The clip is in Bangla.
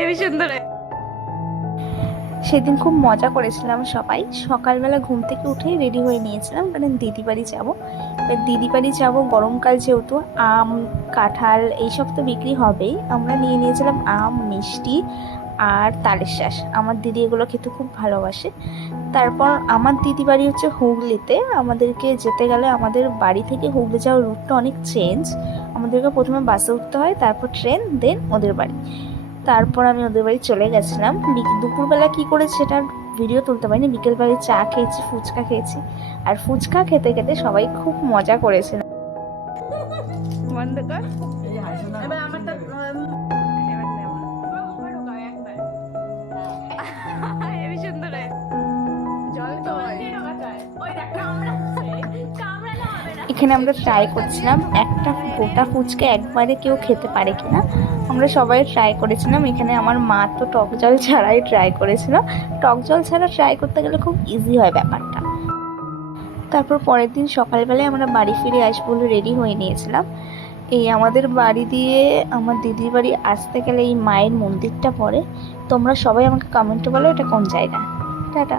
হেবি সুন্দর। সেদিন খুব মজা করেছিলাম সবাই। সকালবেলা ঘুম থেকে উঠেই রেডি হয়ে নিয়েছিলাম, কারণ দিদি বাড়ি যাবো। এবার দিদি বাড়ি যাবো, গরমকাল যেহেতু আম কাঁঠাল এইসব তো বিক্রি হবেই। আমরা নিয়ে নিয়েছিলাম আম, মিষ্টি আর তালের শাঁস। আমার দিদি এগুলো খেতে খুব ভালোবাসে। তারপর আমার দিদি বাড়ি হচ্ছে হুগলিতে। আমাদেরকে যেতে গেলে আমাদের বাড়ি থেকে হুগলি যাওয়ার রুটটা অনেক চেঞ্জ। আমাদেরকে প্রথমে বাসে উঠতে হয়, তারপর ট্রেন, দেন ওদের বাড়ি। তারপর আমি ওদের বাড়ি চলে গেছিলাম। দুপুরবেলা কি করে সেটা ভিডিও তুলতে পারিনি। বিকেলবেলায় চা খেয়েছি, ফুচকা খেয়েছি। আর ফুচকা খেতে খেতে সবাই খুব মজা করেছিলাম। বন্ধ কর। এবার আমারটা এবার নেওয়া। হেবি সুন্দর। জল তো ওই দেখ কামড়ালে হবে না। এখানে আমরা ট্রাই করছিলাম একটা গোটা ফুচকা একবারে কেউ খেতে পারে কিনা। আমরা সবাই ট্রাই করেছিলাম। এখানে আমার মা তো টক জল ছাড়াই ট্রাই করেছিল। টক জল ছাড়া ট্রাই করতে গেলে খুব ইজি হয় ব্যাপারটা। তারপর পরের দিন সকালবেলায় আমরা বাড়ি ফিরে আসবো বলে রেডি হয়ে নিয়েছিলাম। এই আমাদের বাড়ি দিয়ে আমার দিদির বাড়ি আসতে গেলে এই মায়ের মন্দিরটা পড়ে। তোমরা সবাই আমাকে কমেন্টে বলো এটা কোন জায়গা। টাটা।